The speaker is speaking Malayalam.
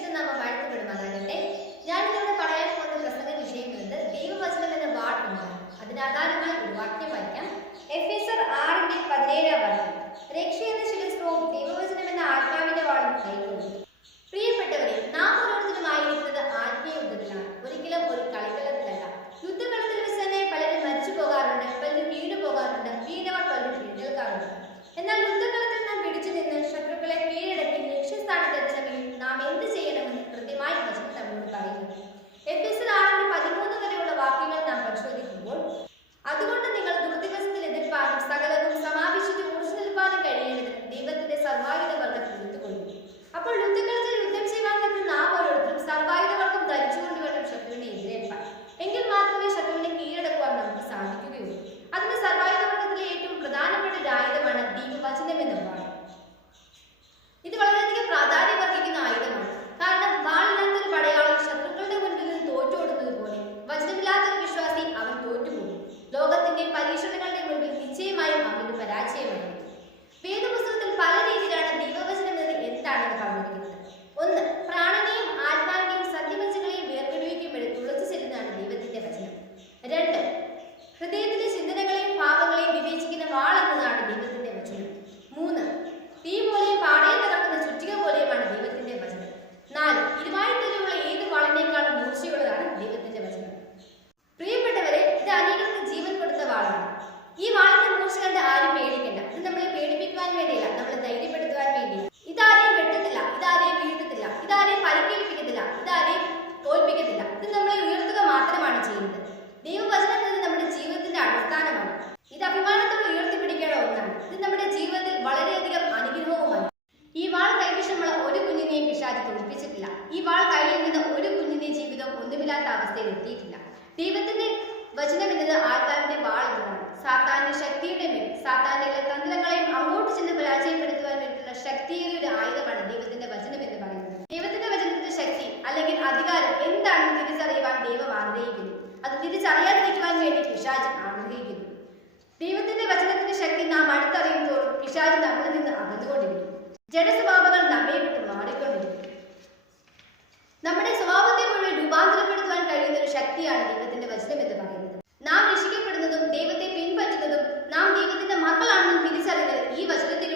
വിശുദ്ധ നാമം വാഴ്ത്തപ്പെടുമാറാകട്ടെ ഞാനിവിടെ പറയാൻ പോകുന്ന പ്രസംഗ വിഷയം എന്നത് ദൈവവചനം എന്ന വാർത്തമാണ് അതിനാധാരമായി ഒരു വാക്യമായി with the bun. ഇല്ലാത്ത അവസ്ഥയിൽ എത്തിയിട്ടില്ല. ദൈവത്തിന്റെ വചനം എന്നത് ആൾക്കാരുടെ വാൾ എന്നതാണ് സാത്താന്റെ ശക്തിയുടെ മേൽ സാത്താന്റെ എല്ലാ തന്ത്രങ്ങളെയും അങ്ങോട്ട് ചെന്ന് പരാജയപ്പെടുത്തുവാൻ വേണ്ടിയുള്ള ശക്തിയുടെ ആയുധമാണ് ദൈവത്തിന്റെ വചനം എന്ന് പറയുന്നത്. ദൈവത്തിന്റെ വചനത്തിന്റെ ശക്തി അല്ലെങ്കിൽ അധികാരം എന്താണെന്ന് തിരിച്ചറിയുവാൻ ദൈവം ആഗ്രഹിക്കുന്നു. അത് തിരിച്ചറിയാതിരിക്കുവാൻ വേണ്ടി പിശാജ് ആഗ്രഹിക്കുന്നു. ദൈവത്തിന്റെ വചനത്തിന്റെ ശക്തി നാം അടുത്തറിയും തോറും പിശാജ് നമ്മളിൽ നിന്ന് അകന്നുകൊണ്ടിരിക്കും ജഡസ്വഭാവങ്ങൾ നമ്മെ വിട്ട് മാറിക്കൊണ്ടിരിക്കും നമ്മുടെ ശക്തിയാണ് ദൈവത്തിന്റെ വചനം എന്ന് പറയുന്നത്. നാം രക്ഷിക്കപ്പെടുന്നതും ദൈവത്തെ പിൻപറ്റുന്നതും നാം ദൈവത്തിന്റെ മക്കളാണെന്നും തിരിച്ചറിയുന്നത് ഈ വചനത്തിൽ